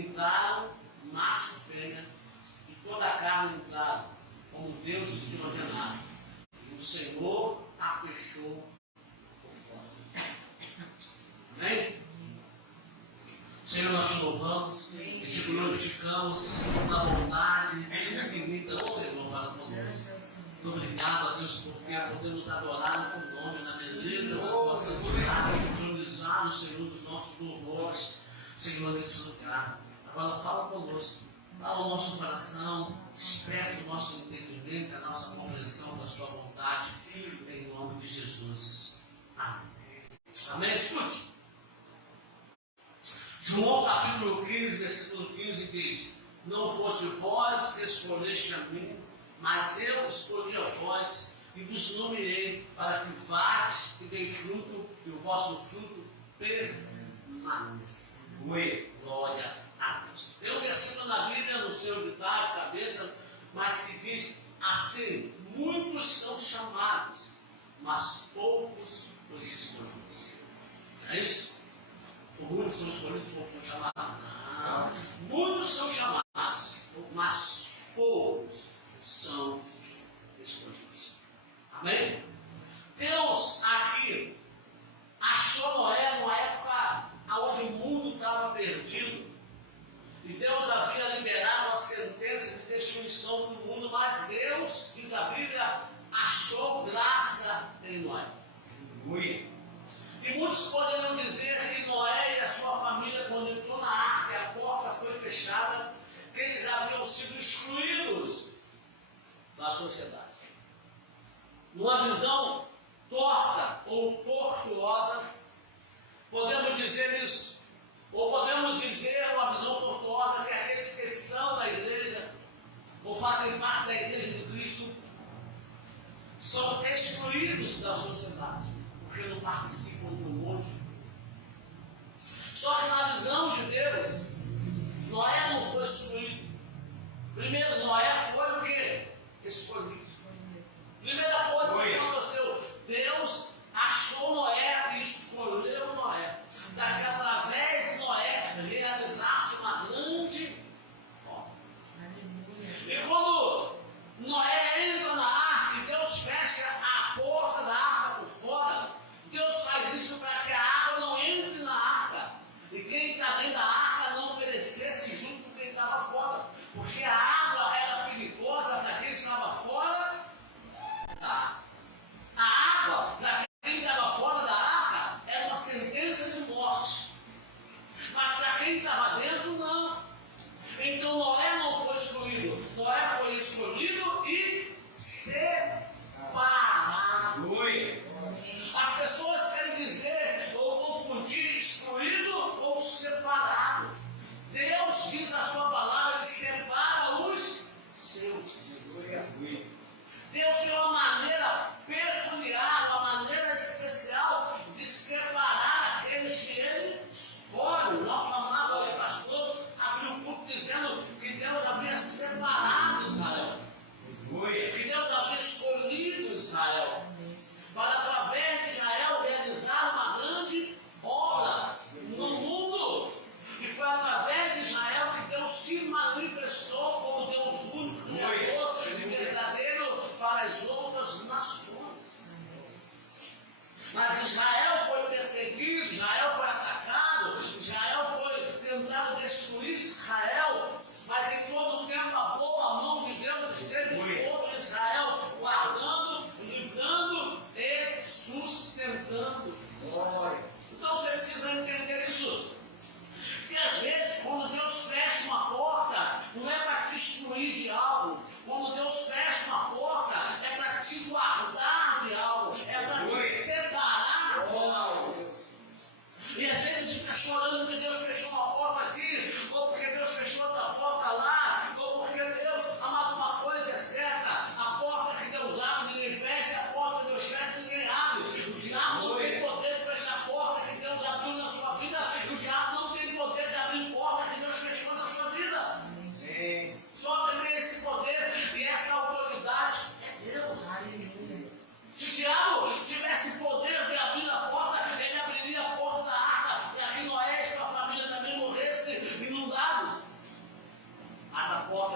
entraram, macho e fêmea, de toda a carne entraram, como Deus lhes tinha ordenado. E o Senhor a fechou por fora. Amém? Senhor, nós te louvamos e te glorificamos na bondade infinita do Senhor para conosco. Muito obrigado a Deus porque podemos adorar o teu nome na beleza da tua santidade, entronizar o Senhor dos nossos louvores, Senhor, nesse lugar. Agora fala conosco, fala o nosso coração, desperta o nosso entendimento, a nossa compreensão da sua vontade, em nome de Jesus. Amém. Amém? Escute. João capítulo 15, versículo 15 diz: não fosse vós que escolheste a mim, mas eu escolhi a vós e vos nomeei para que vades e deis fruto, e o vosso fruto permaneça. Glória a Deus. Tem um versículo na Bíblia, no seu ditado, cabeça, mas que diz assim: muitos são chamados, mas poucos os escolhidos. É isso? Muitos são escolhidos, poucos são chamados. Não. Muitos são chamados, mas poucos são escolhidos. Amém? Deus aqui achou Noé numa época onde o mundo estava perdido. E Deus havia liberado a sentença de destruição do mundo, mas Deus, diz a Bíblia, achou graça em Noé. E muitos poderiam dizer que Noé e a sua família, quando entrou na arca e a porta foi fechada, que eles haviam sido excluídos da sociedade. Numa visão torta ou tortuosa, podemos dizer isso. Ou podemos dizer uma visão tortuosa que aqueles que estão na igreja ou fazem parte da igreja de Cristo são excluídos da sociedade, porque não participam de um monte de coisa. Só que na visão de Deus, Noé não foi excluído. Primeiro, Noé foi o quê? Escolhido. Primeira coisa que aconteceu, Deus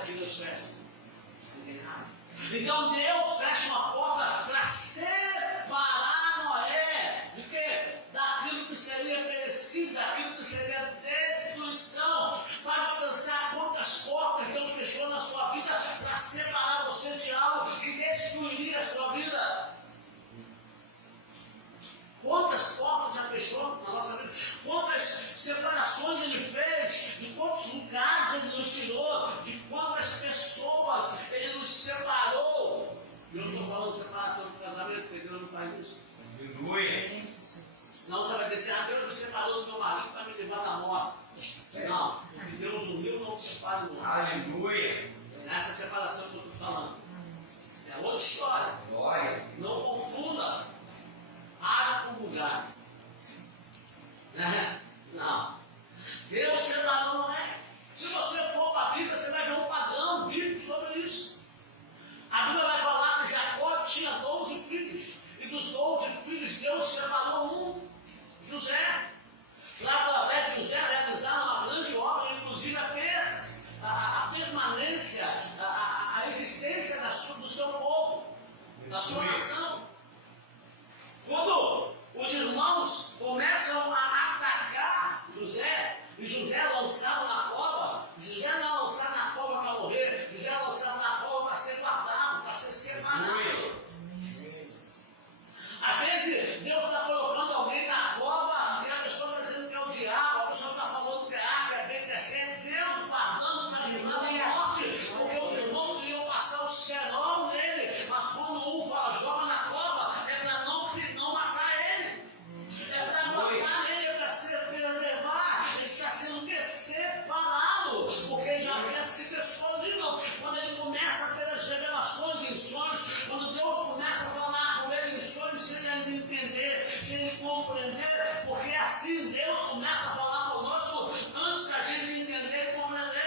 que Deus fecha? Ninguém abre. Então Deus fecha uma porta para separar Noé de quê? Daquilo que seria perecido, daquilo que seria destruição. Para pensar quantas portas Deus fechou na sua vida para separar você de algo que destruiria a sua vida. Quantas portas já fechou na nossa vida? Quantas separações Ele fez? De quantos lugares Ele nos tirou? De quantas pessoas Ele nos separou? E eu não estou falando de separação do casamento, porque Deus não faz isso. Aleluia! Não, você vai dizer, Deus me separou do meu marido para me levar na morte. Não, porque Deus uniu, não separa o outro. Aleluia! Essa separação que eu estou falando. Isso é outra história. Glória! Não confunda. Área com lugar. Não. Deus separou, não é? Se você for para a Bíblia, você vai ver um padrão bíblico sobre isso. A Bíblia vai falar que Jacó tinha 12 filhos. E dos 12 filhos, Deus separou um, José. Lá através de José realizaram uma grande obra, inclusive a permanência, a existência do seu povo, da sua nação. Quando os irmãos começam a atacar José, e José é lançado na cova, José não é lançado na cova para morrer, José é lançado na cova para ser guardado, para ser separado. Às vezes Deus está colocando alguém na cova e a pessoa está dizendo que é o diabo, a pessoa está falando que é A, que é B, que é C, Deus guardando para livrar da morte, porque os irmãos iam passar o cerol nele, mas quando um fala, joga na cova, é para não matar ele. É para matar ele, é para se preservar, ele está sendo separado, porque ele já havia sido escolhido. Quando ele começa a ter as revelações em sonhos, quando Deus começa a falar com ele em sonhos, se ele ainda entender, se ele compreender, porque assim Deus começa a falar conosco antes da gente entender e compreender.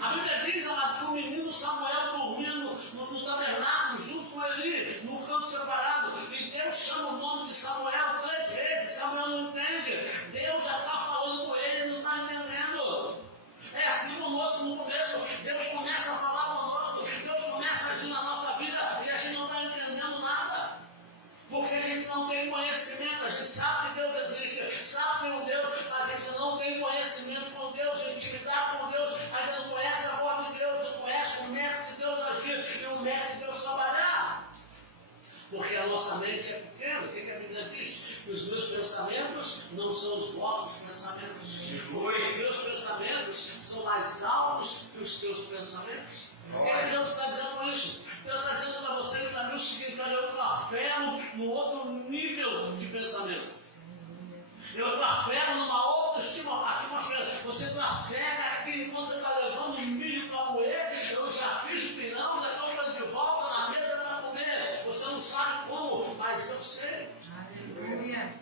A Bíblia diz, amado, que o menino Samuel dormia no tabernáculo junto com Eli, no canto separado, e Deus chama o nome de Samuel 3 vezes. Samuel não entende, Deus já está falando com ele, ele não está entendendo. É assim conosco no começo, Deus começa a falar conosco, Deus começa a agir na nossa vida e a gente não está entendendo nada. Porque a gente não tem conhecimento, a gente sabe que Deus existe, sabe que tem um Deus, mas a gente não tem conhecimento com Deus, intimidade com Deus, a gente não conhece a voz de Deus, não conhece o método de Deus agir e o método de Deus trabalhar. Porque a nossa mente é pequena. O que a Bíblia diz? Que os meus pensamentos não são os vossos pensamentos. Os meus pensamentos são mais altos que os teus pensamentos. O que Deus está dizendo com isso? Deus está dizendo para você e para mim o seguinte: eu trafego no outro nível de pensamento. Eu trafego numa outra atmosfera. Você trafega aqui enquanto você está levando um milho para moer. Eu já fiz o pirão, já estou de volta na mesa para comer. Você não sabe como, mas eu sei. Aleluia.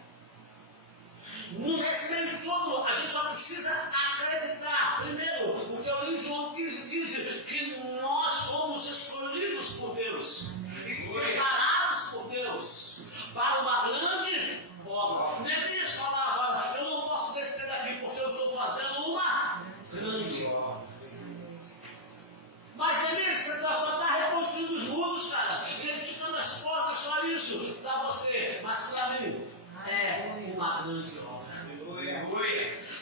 Nesse meio todo, a gente só precisa acreditar. Primeiro, o que eu li em João 15:15, que nós fomos escolhidos por Deus e separados por Deus para uma grande obra. Neemias falava: eu não posso descer daqui porque eu estou fazendo uma grande obra. Mas Neemias, você só está reconstruindo os muros, cara, e edificando as portas, só isso para você, mas para mim é uma grande obra.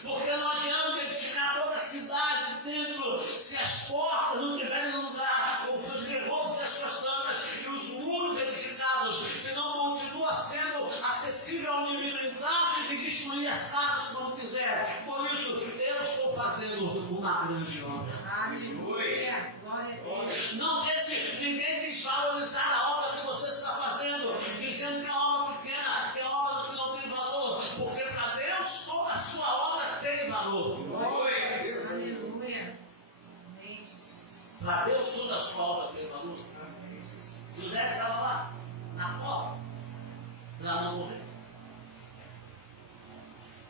Porque não adianta edificar toda a cidade dentro se as portas não tiverem lugar, com os seus revólveres e as suas câmeras e os muros edificados, senão continua sendo acessível ao inimigo entrar e destruir as casas como quiser. Por isso, eu estou fazendo uma grande obra. Aleluia. Não deixe ninguém desvalorizar a obra que você está fazendo, dizendo que é uma obra pequena, que é uma obra que não tem valor, porque para Deus toda a sua obra tem valor. Aleluia. Para Deus toda a sua obra tem valor. José estava lá, na cova, para não morrer.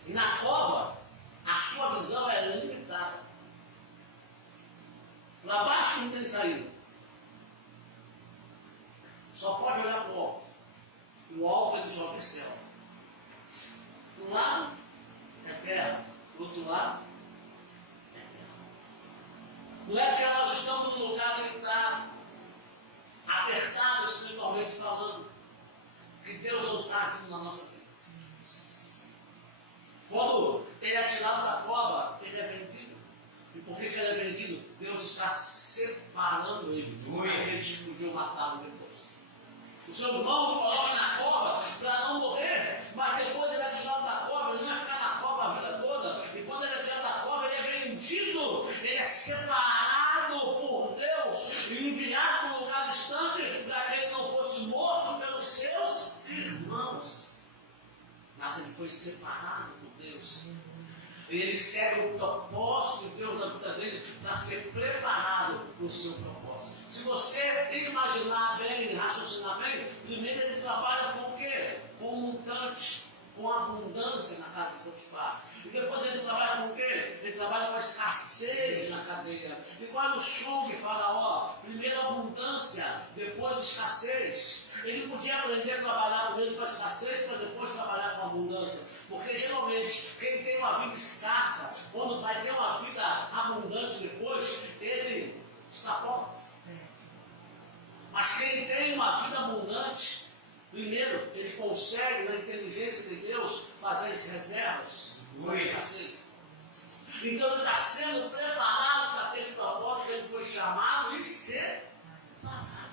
E na cova, a sua visão era limitada. Lá abaixo não tem saída. Só pode olhar para o alto. O alto ele só vê céu. Um lado é terra, do outro lado é terra. Não é porque nós estamos num lugar limitado, apertado espiritualmente falando, que Deus não está agindo na nossa vida. Quando ele é tirado da cova, ele é vendido. E por que ele é vendido? Deus está separando ele. Eles podiam matá-lo depois. O seu irmão coloca na cova para não morrer, mas depois ele é tirado da cova, ele não vai ficar na cova a vida toda. E quando ele é tirado da cova, ele é vendido, ele é separado por Deus e enviado para um lugar distante para que ele não fosse morto pelos seus irmãos. Mas ele foi separado por Deus. Ele segue o propósito de Deus na vida dele para ser preparado para o seu propósito. Se você imaginar bem, raciocinar bem, primeiro ele trabalha com o quê? Com montante, com abundância na casa de Potifar. E depois ele trabalha com o quê? Ele trabalha com a escassez na cadeia. E qual é o som que fala, ó, primeiro abundância, depois escassez. Ele podia aprender a trabalhar primeiro com a escassez para depois trabalhar com a abundância. Porque geralmente, quem tem uma vida escassa, quando vai ter uma vida abundante depois, ele está pronto. Mas quem tem uma vida abundante, primeiro, ele consegue, na inteligência de Deus, fazer as reservas com a escassez. Então ele está sendo preparado para aquele propósito que ele foi chamado e separado.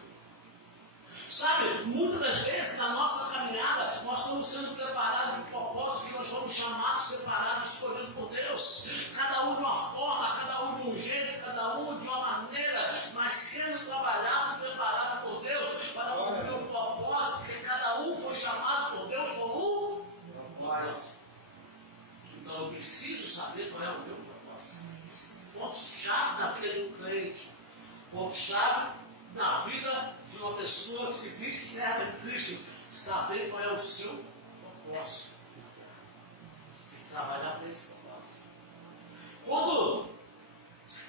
Sabe, muitas das vezes na nossa caminhada nós estamos sendo preparados para o propósito que nós fomos chamados, separados, escolhidos por Deus. Cada um de uma forma, cada um de um jeito, cada um de uma maneira, mas sendo trabalhado, preparado por Deus para cumprir o propósito, porque cada um foi chamado por Deus com um propósito. Então eu preciso saber qual é o meu propósito. Ponto-chave na vida de um crente. Ponto-chave na vida de uma pessoa que se diz serva de Cristo, saber qual é o seu propósito. Trabalhar para esse propósito. Quando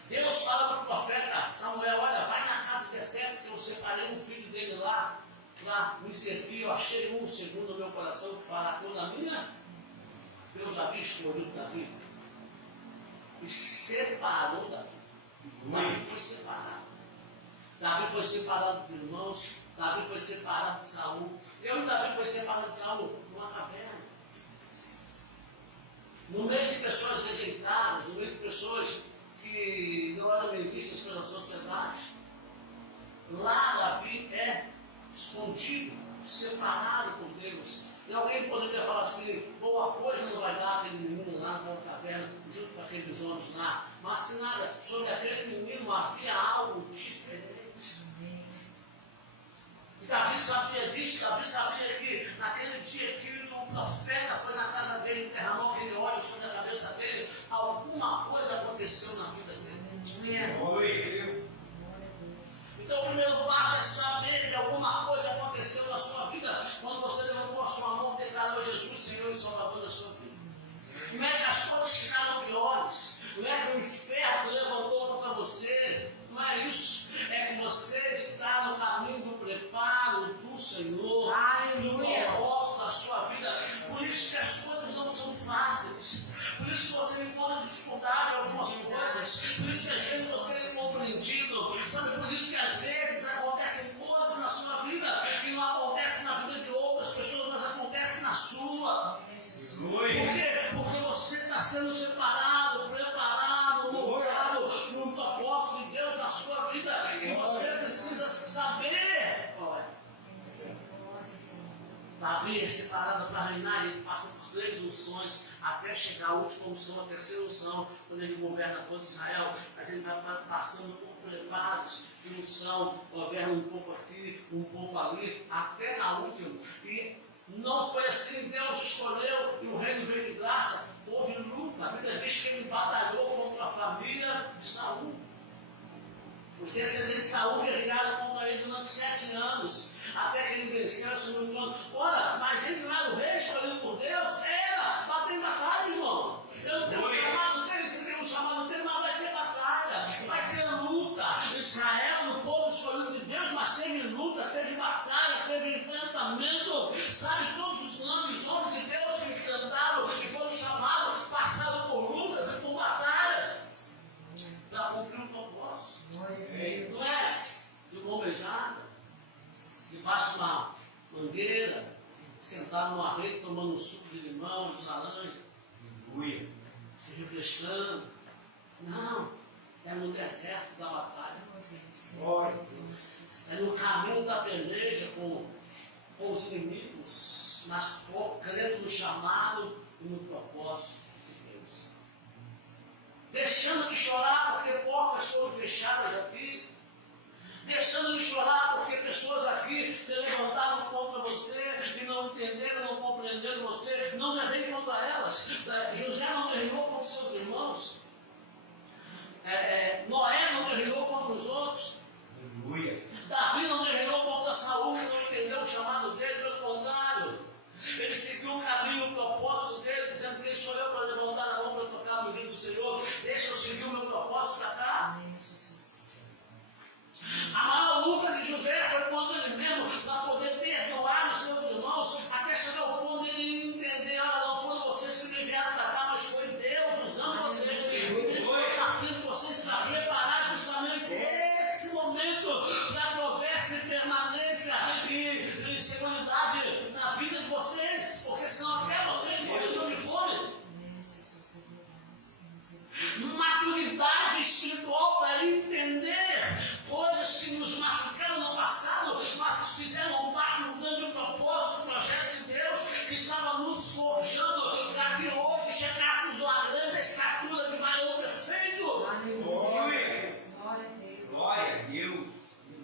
Deus fala para o profeta Samuel, olha, vai na casa de Jessé, porque eu separei um filho dele lá me servir, eu achei um segundo no meu coração que fala, eu na minha, Deus havia escolhido Davi e separou Davi. Davi foi separado. Davi foi separado dos irmãos, Davi foi separado de Saul. E onde Davi foi separado de Saul? Numa caverna. No meio de pessoas rejeitadas, no meio de pessoas que não eram bem vistas pela sociedade. Lá Davi é escondido, separado por Deus. E alguém poderia falar assim, boa coisa não vai dar aquele menino lá naquela caverna, junto com aqueles homens lá. Mas que nada, sobre aquele menino havia algo diferente. E Davi sabia disso, Davi sabia que naquele dia que o profeta foi na casa dele e derramou aquele óleo sobre a cabeça dele, alguma coisa aconteceu na vida dele. Então o primeiro passo é saber que alguma coisa aconteceu na sua vida quando você levantou a sua mão e declarou Jesus Senhor e Salvador da sua vida. Não é que as coisas ficaram piores, não é que o inferno se levantou para você, não é isso. É que você está no caminho do preparo do Senhor, do propósito da sua vida. Por isso que as coisas não são fáceis. Por isso que você encontra dificuldade em algumas coisas. Por isso que às vezes você é incompreendido. Sabe, por isso que às vezes acontecem coisas na sua vida que não acontecem na vida de outras pessoas, mas acontecem na sua. Por quê? Porque você está sendo separado, preparado, montado para um propósito de Deus na sua vida. E você precisa saber qual é. Davi é separado para reinar, ele passa por 3 unções até chegar à última unção, a terceira unção, quando ele governa todo Israel. Mas ele vai passando por preparos de unção, governa um pouco aqui, um pouco ali, até a última. E não foi assim, Deus escolheu e o reino veio de graça. Houve luta, a Bíblia diz que ele batalhou contra a família de Saul. Os descendentes de Saul guerrearam contra ele durante 7 anos, até que ele venceu o segundo trono. Ora, mas ele não era o rei escolhido por Deus? Era! Bater em batalha, irmão. Eu não tenho um chamado, não tenho, você tem um chamado, não tem, mas vai ter batalha, vai ter luta. Israel, o povo escolhido de Deus, mas teve luta, teve batalha, teve enfrentamento. Sabe, todos os nomes, homens de Deus que enfrentaram e foram chamados, passaram por lutas e por batalhas para cumprir o propósito. Não, é no deserto da batalha. Glória. É no caminho da peleja com os inimigos, mas crendo no chamado e no propósito de Deus. Deixando de chorar porque portas foram fechadas aqui. Deixando de chorar porque pessoas aqui se levantaram contra você e não entenderam, não compreenderam você. Não guerrei contra elas. José não guerreou contra seus irmãos. Noé não guerreou contra os outros. Aleluia. Davi não guerreou contra Saul, não entendeu o chamado dele, pelo contrário. Ele seguiu o caminho, o propósito dele, dizendo: quem sou eu para levantar a mão para tocar no vinho do Senhor? Deixa eu seguir o meu propósito para cá. A maior luta de José foi contra ele mesmo, para poder perdoar os seus irmãos, até chegar ao ponto de ele entender: olha, não foram vocês que me enviaram para cá, mas foi Deus usando vocês. Ele foi na frente de vocês para preparar justamente esse momento da conversa e permanência e seguridade na vida de vocês, porque senão até vocês morreriam de fome. Maturidade espiritual para entender coisas que nos machucaram no passado, mas que fizeram parte do grande propósito, do projeto de Deus, que estava nos forjando para que hoje chegássemos a uma grande estatura de varão perfeito. Glória. Glória a Deus.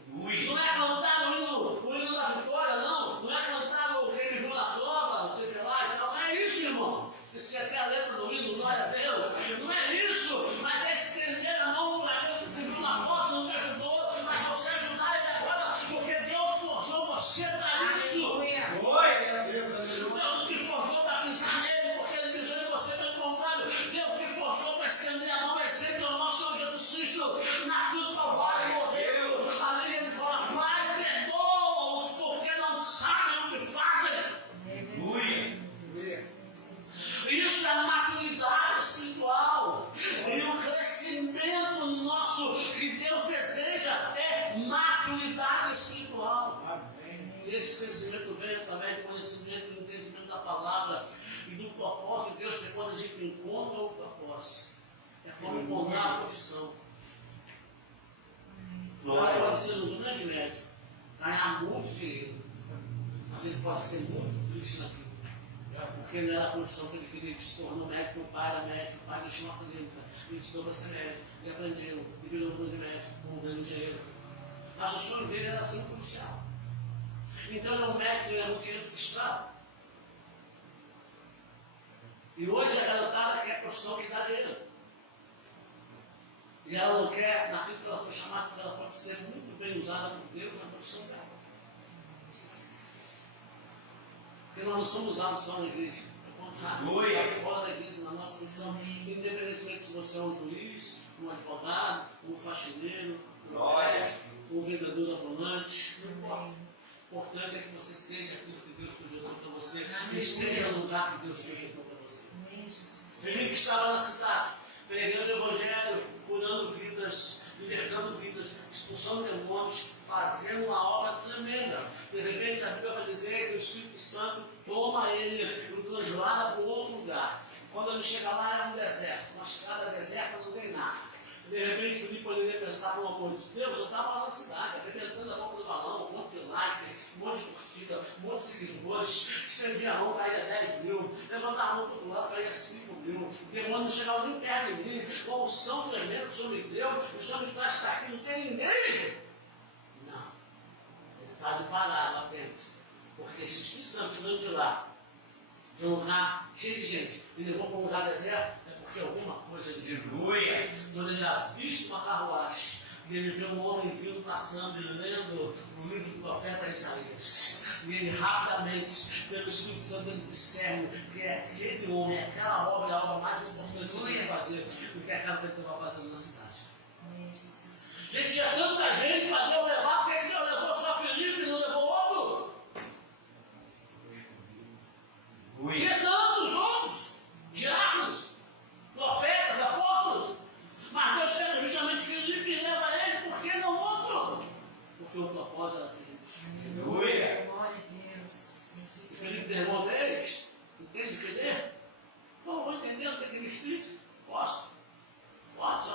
Não é cantar o hino da vitória, não. Não é cantar o que ele viu na prova, não sei o que lá e tal. Não é isso, irmão. Isso é a letra do hino, glória a Deus. Não é isso, mas é estender a mão para aquele que viu na prova, não te ajudou, mas você ajudar ele agora, porque Deus forjou você para isso. Glória a Deus. Aleluia. Deus te forjou para pisar nele, porque ele pisou em você pelo contrário. Deus te forjou para estender a mão, é sempre o nosso Senhor Jesus Cristo na cruz do Calvário, morreu. Ali ele fala: Pai, perdoa-os porque não sabem o que fazem. Aleluia. Isso é maturidade espiritual. E o crescimento nosso que Deus deseja é maturidade espiritual. Amém. Esse crescimento vem através do conhecimento e do entendimento da palavra e do propósito de Deus, que é quando a gente encontra o propósito. É como encontrar a profissão. O cara pode ser um grande médico, ganhar muito dinheiro, mas ele pode ser muito triste na vida. Porque não era a profissão que ele queria, ele se tornou médico, o pai era médico, o pai deixou uma clínica, ele estudou para ser médico, ele aprendeu, e virou um grande médico, um grande engenheiro. Mas o sonho dele era ser um policial. Então ele é um médico que ganha muito dinheiro frustrado. E hoje a garotada quer profissão que dá dinheiro. E ela não quer, naquilo que ela foi chamada, porque ela pode ser muito bem usada por Deus na profissão dela. Porque nós não somos usados só na igreja. Fora da igreja, na nossa profissão, independentemente se você é um juiz, um advogado, um faxineiro, um médico, um vendedor ambulante, não importa. O importante é que você seja aquilo que Deus projetou para você e esteja no lugar que Deus projetou para você. Felipe estava na cidade, pregando o evangelho, curando vidas, libertando vidas, expulsando demônios, fazendo uma obra tremenda. De repente a Bíblia vai dizer que o Espírito Santo toma ele e o translada para outro lugar. Quando ele chega lá, era um deserto, uma estrada deserta, não tem nada. De repente, Felipe poderia pensar, pelo amor de Deus, eu estava lá na cidade, arrebentando a boca do balão, um monte de likes, um monte de curtida, um monte de seguidores, estendia a mão, caía 10 mil, levantava a mão para o outro lado, caía 5 mil, o demônio não chegava nem perto de mim, uma unção tremenda que o Senhor me deu, o Senhor me traz para aqui, não tem ninguém. Não, ele está de parado, atento, porque esse Espírito Santo tirando de lá, de um lugar cheio de gente, e levou para um lugar deserto, porque alguma coisa ele viu. Quando ele havia visto uma carruagem, e ele viu um homem vindo passando e lendo o livro do profeta Isaías. E ele rapidamente, pelo Espírito Santo, ele discerne que é aquele homem, aquela obra é a obra mais importante que ele vai fazer do que aquela que ele estava fazendo na cidade. Gente, tinha tanta gente para Deus levar, por que Deus levou só Felipe e não levou outro? Tinha tantos outros, diáconos, profetas, apóstolos, mas Deus pega justamente Felipe e leva ele, por que não outro? Porque o propósito era Felipe. Aleluia. Glória a Deus. E Felipe pergunta a eles: entende o que ler? Não vou entender, não tem que me explicar. Posso? Pode, só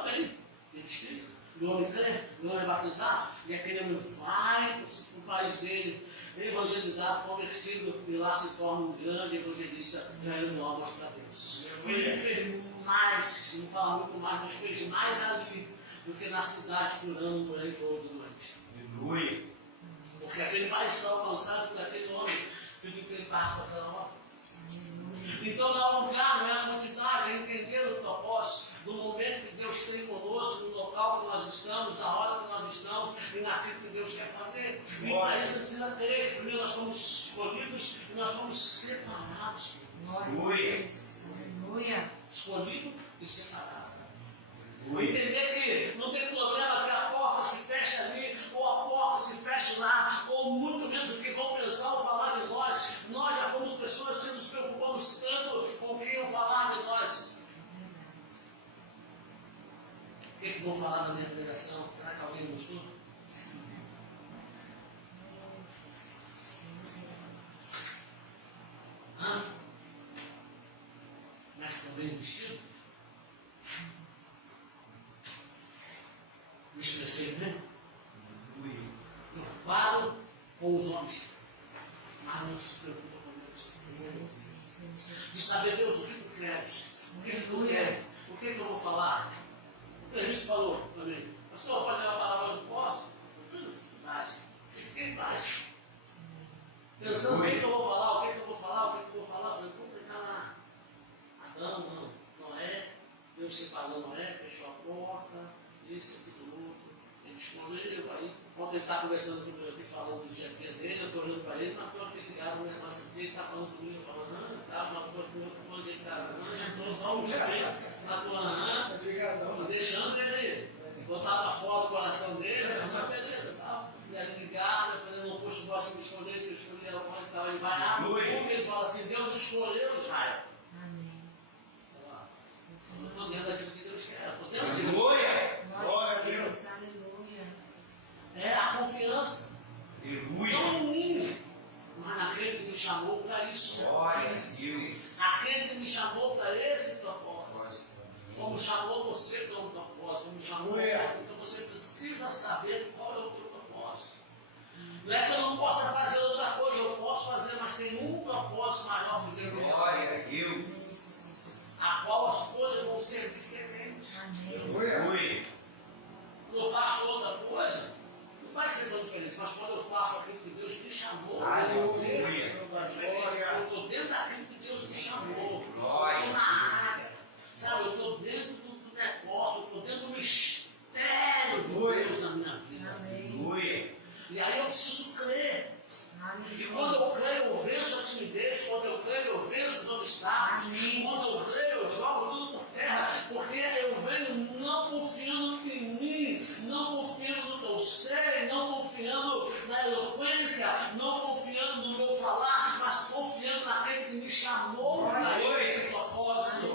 E o homem crê, o homem é batizado, e aquele homem vai para o país dele, evangelizado, convertido, e lá se torna um grande evangelista, ganhando almas para Deus. Felipe fez mais, não fala muito mais, mas fez mais ali do que na cidade curando durante 8 noites. Aleluia. Porque aquele pai está alcançado por aquele homem, Felipe tem parte para aquela hora. Então não é o lugar, não é a quantidade, é entender o propósito do momento que Deus tem conosco, no local que nós estamos, na hora que nós estamos e naquilo que Deus quer fazer. E para isso precisa ter, primeiro nós somos escolhidos e nós somos separados. Aleluia. Aleluia. Escolhido e separado. Entender que não tem problema que a porta se feche ali, ou a porta se feche lá, ou muito menos o que vão pensar ou falar de nós. Nós já fomos pessoas que nos preocupamos tanto com o que iam falar de nós. O que vão falar da minha pregação? Será que alguém gostou? Hã? Mas também vestido? Me expressei bem? Eu paro com os homens, mas não se preocupa com Deus. De saber, Deus, o que tu queres? O que tu queres? O que eu vou falar? O Permite falou para mim, pastor, pode levar a palavra? Eu posso? Paz. E fiquei em paz. Pensando o que eu vou falar, o que eu vou falar, o que eu vou falar. Falei, vou pegar lá. Adão, Noé, Deus separou Noé, fechou a porta, isso, aquilo, outro. Ele escolheu, aí, quando ele está conversando comigo aqui, falando do dia a dia dele, eu estou olhando para ele, mas estou aqui ligado no negócio aqui, ele está falando comigo, falando, não estou aqui com outra coisa, ele está, estou só ouvindo ele, na tua estou deixando ele botar para fora o coração dele, mas beleza, tal. E aí ligado, eu falei, não fosse vós que me escolhesse, eu escolhi ela, e tal. Ele vai lá, ele fala assim, Deus escolheu Israel. Amém. Eu estou dentro daquilo que Deus quer, estou dentro daquilo. Aleluia. Glória a Deus. Aleluia. É a confiança. Aleluia. Não em mim, mas naquele que me chamou para isso. Glória a Deus. Aquele que me chamou para esse propósito. Como chamou você para um propósito, como chamou, então você precisa saber qual é o teu propósito. Não é que eu não possa fazer outra coisa, eu posso fazer, mas tem um propósito maior do que Deus. Glória a Deus. A qual as coisas vão ser diferentes. Amém. Aleluia. Quando eu faço outra coisa, não vai ser tão diferente, mas quando eu faço aquilo que Deus me chamou para fazer, eu estou dentro daquilo que Deus me chamou. Glória. Eu estou na área. Sabe, eu estou dentro do negócio, eu estou dentro do mistério de Deus na minha vida. Aleluia. E aí eu preciso crer. E Aleluia. quando eu creio, eu venço a timidez. Quando eu creio, eu venço os obstáculos. Amém, Quando eu Jesus. creio, eu jogo tudo por terra. Porque eu venho não confiando em mim, não confiando no que eu sei, não confiando na eloquência, não confiando no meu falar, mas confiando naquele que me chamou para esse propósito.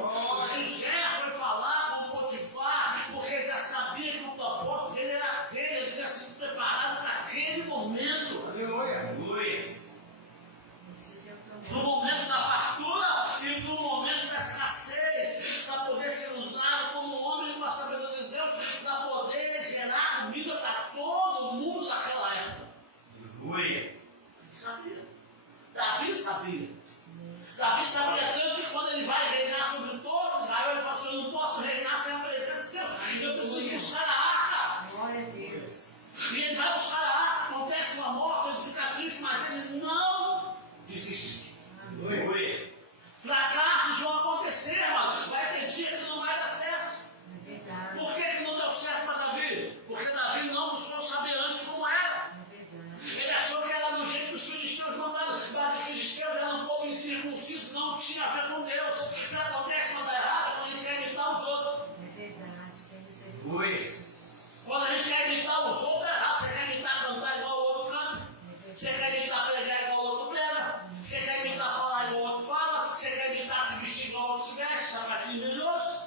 José foi falar para motivar, porque já sabia que o propósito dele era aquele, ele tinha sido preparado para aquele momento. Aleluia. No momento da fartura e no momento da escassez, para poder ser usado como homem com a sabedoria de Deus, para poder gerar comida para todo mundo daquela época. Aleluia. Ele sabia. Davi sabia. Davi sabia tanto que quando ele vai reinar sobre todo Israel, ele fala assim, eu não posso reinar sem a presença de Deus. Eu preciso buscar a arca. Glória a Deus. E ele vai buscar a arca, acontece uma morte, ele fica triste, mas ele não desiste. Aleluia. Fracassos vão acontecer, mano. Vai ter dia que não vai dar certo. É verdade. Por que não deu certo para Davi? Porque Davi não buscou saber antes como era. É verdade. Ele achou que era do jeito que os filisteus mandaram, mas os filisteus eram um povo incircunciso, não tinha a ver com Deus. Se acontece uma da errada, quando a gente quer imitar os outros. É verdade. Tem misericórdia, Jesus. Quando a gente quer imitar os outros, é errado. Você quer imitar cantar igual o outro canta. Você quer imitar pregar igual o outro prega. Você quer imitar falar igual o outro fala. Você quer imitar se vestir igual o outro se veste. Sapatinho brilhoso.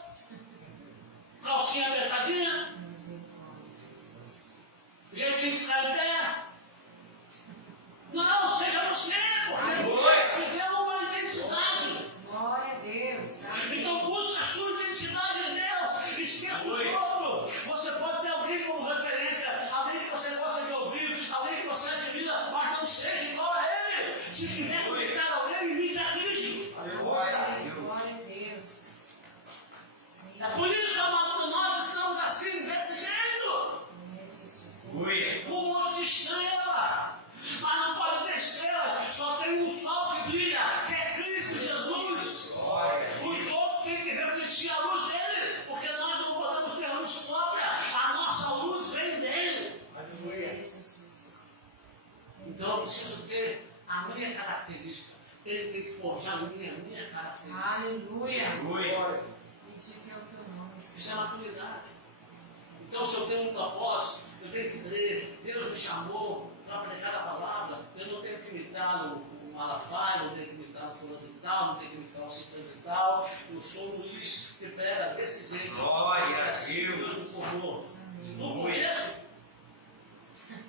Calcinha apertadinha. Misericórdia, Jesus. Jeitinho de ficar em pé. Não, seja você, porque Aleluia. te deu uma identidade. Glória a Deus. Então busca a sua identidade em Deus. Esqueça os outros. Você pode ter alguém com minha característica. Aleluia. Aleluia. Bendito é o teu nome, Isso é Senhor. maturidade. Então, se eu tenho um propósito, eu tenho que crer. Deus me chamou para pregar a palavra. Eu não tenho que imitar o Malafaia, não tenho que imitar o fulano de tal, não tenho que imitar o ciclano de tal. Eu sou o Luiz que prega desse jeito. Glória a Assim Deus. Deus me formou. Amém. No começo,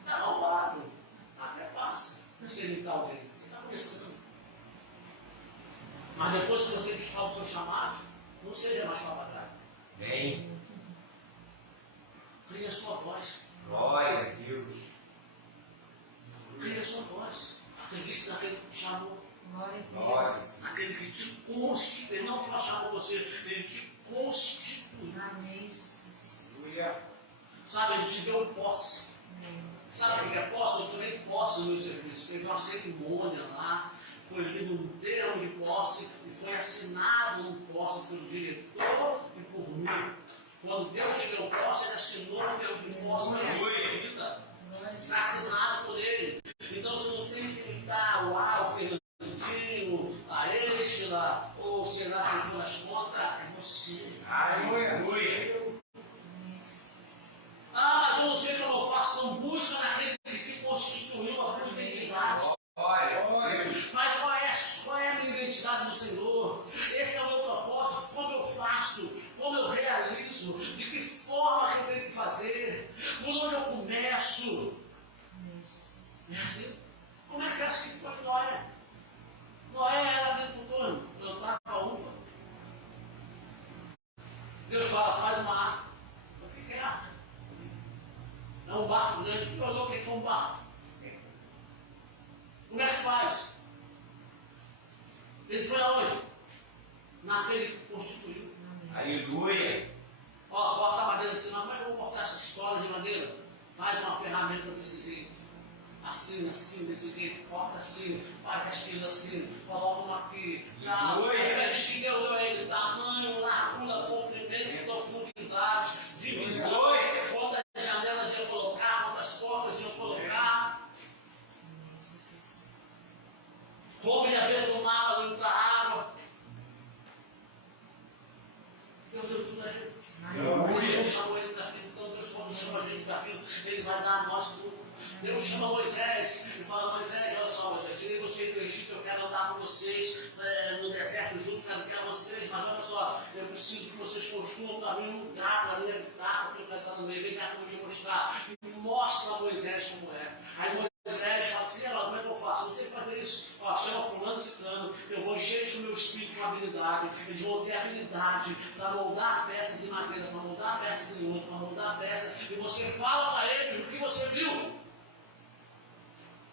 é louvável. Até passa. Você imitar alguém. Você está começando. Mas depois que você descobre o seu chamado, não seja mais papagaio. Amém. Crie a sua voz. Glória a Deus. Crie a sua voz. Acredite naquele que te chamou. Glória a Glória. Deus. Aquele que te constitui. Ele não só chamou você, ele te constitui. Amém, Jesus. Aleluia. Sabe, ele te deu posse. Amém. Sabe o que é posse? Eu também posse no meu serviço. Teve uma cerimônia lá, foi lido um termo de posse e foi assinado um posse pelo diretor e por mim. Quando Deus te deu posse, ele assinou o termo de posse na sua vida. Glória a Deus. Assinado por ele. Então você não tem que imitar o Fernandinho, a Estela, ou sei lá, quem for as contas, é você. Aleluia. Amém, Jesus. Ah, mas eu não sei como eu faço. Não busca naquele que te constituiu a tua identidade. Glória a Deus. Mas qual é a minha identidade no Senhor? Esse é o meu propósito. Como eu faço? Como eu realizo? De que forma que eu tenho que fazer? Por onde eu começo? Amém, Jesus. É assim? Como é que você acha que foi Noé? Noé era agricultor, plantava uva. Deus fala, faz uma arca. O que é arca? É um barco grande. Tu olhou o que é um barco? Como é que faz? Ele foi aonde? Naquele que constituiu. Amém. Aleluia. Ó, corta a madeira assim, mas como é que eu vou cortar essa história de madeira? Faz uma ferramenta desse jeito. Assim, assim, desse jeito, corta assim, faz a estilo assim, coloca uma aqui. Ele distinguiu ele, tamanho, largura, comprimento, profundidade, divisão, quantas janelas eu colocar, quantas portas eu colocar, Amém, Jesus. como ia betonava, não entrar água. Deus deu tudo a ele. Aleluia. Deus chamou ele daquilo, então Deus quando chama a gente daquilo, ele vai dar a nós tudo. Deus chama Moisés e fala, Moisés, olha só, Moisés, tirei você do Egito, eu quero andar com vocês no deserto junto, quero guiar vocês, mas olha só, eu preciso que vocês construam para mim um lugar, para mim habitar, porque eu quero estar no meio, vem cá que eu vou te mostrar. E mostra a Moisés como é. Aí Moisés fala assim, agora como é que eu faço? Não sei fazer isso. Ó, chama fulano, ciclano, eu vou encher o meu espírito com habilidade, eles vão ter habilidade para moldar peças de madeira, para moldar peças de ouro, para moldar peças, e você fala para eles o que você viu.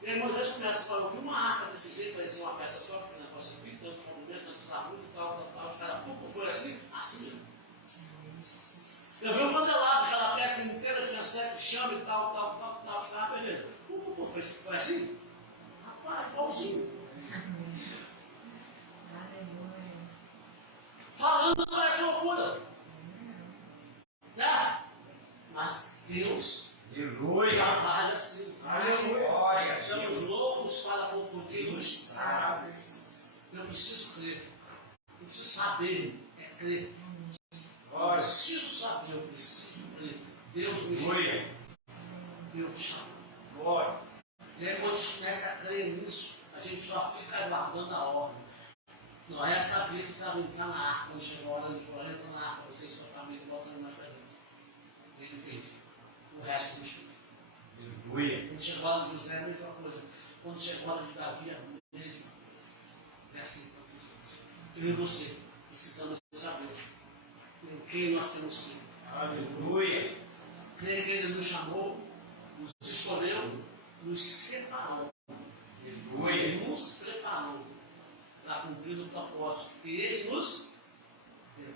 E aí Moisés começa a falar, eu vi uma arca desse jeito, parecia uma peça só, porque o negócio aqui, tantos movimentos, tantos largos e tal, os caras, pô, foi assim? Assim mesmo. Amém, Jesus. Eu vi um candelabro, aquela peça inteira tinha certo chame e tal, os caras, beleza. Pô, foi assim? Rapaz, igualzinho. Amém. Aleluia. Falando parece loucura. Né? Mas Deus Aleluia. trabalha assim. Glória a Somos Deus. loucos para confundir os sábios. Eu preciso crer. Eu preciso saber. É crer. Eu preciso saber, eu preciso crer. Deus me chamou. Aleluia. Deus te chamou. E aí quando a gente começa a crer nisso, a gente só fica aguardando a ordem. Não é saber que precisava entrar na arca. Quando chegou a hora de falar, entra na arca, você e sua família, bota os animais para dentro. Ele fez. O resto deixou. Aleluia. Quando chegou a hora de José, a mesma coisa. Quando chegou a hora de Davi, a mesma coisa. É assim para todos. Eu e você precisamos saber em quem nós temos que ir. Aleluia. Crer que Ele nos chamou, nos escolheu, nos separou. Aleluia. Ele nos preparou para cumprir o propósito que Ele nos deu.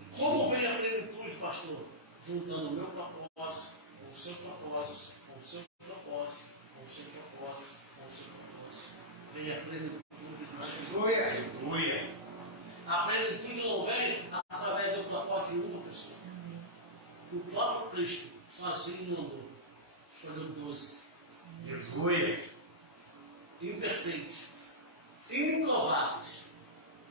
E como vem a plenitude, pastor? Juntando o meu propósito com o seu propósito, com o seu propósito, com o seu propósito, com o seu propósito. Vem a plenitude do Espírito. Aleluia. A plenitude não vem através do propósito de uma pessoa. O próprio Cristo, sozinho, não andou. Escolheu 12. Aleluia. Imperfeitos. improváveis.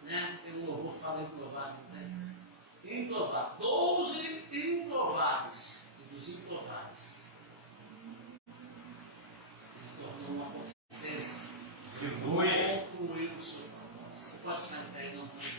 Né? Tem um louvor que fala improvável, não tem? Improváveis. 12 improváveis. E dos improváveis, ele tornou uma potência. Aleluia. Concluiu o seu propósito. Você pode ficar em pé em nome de Jesus.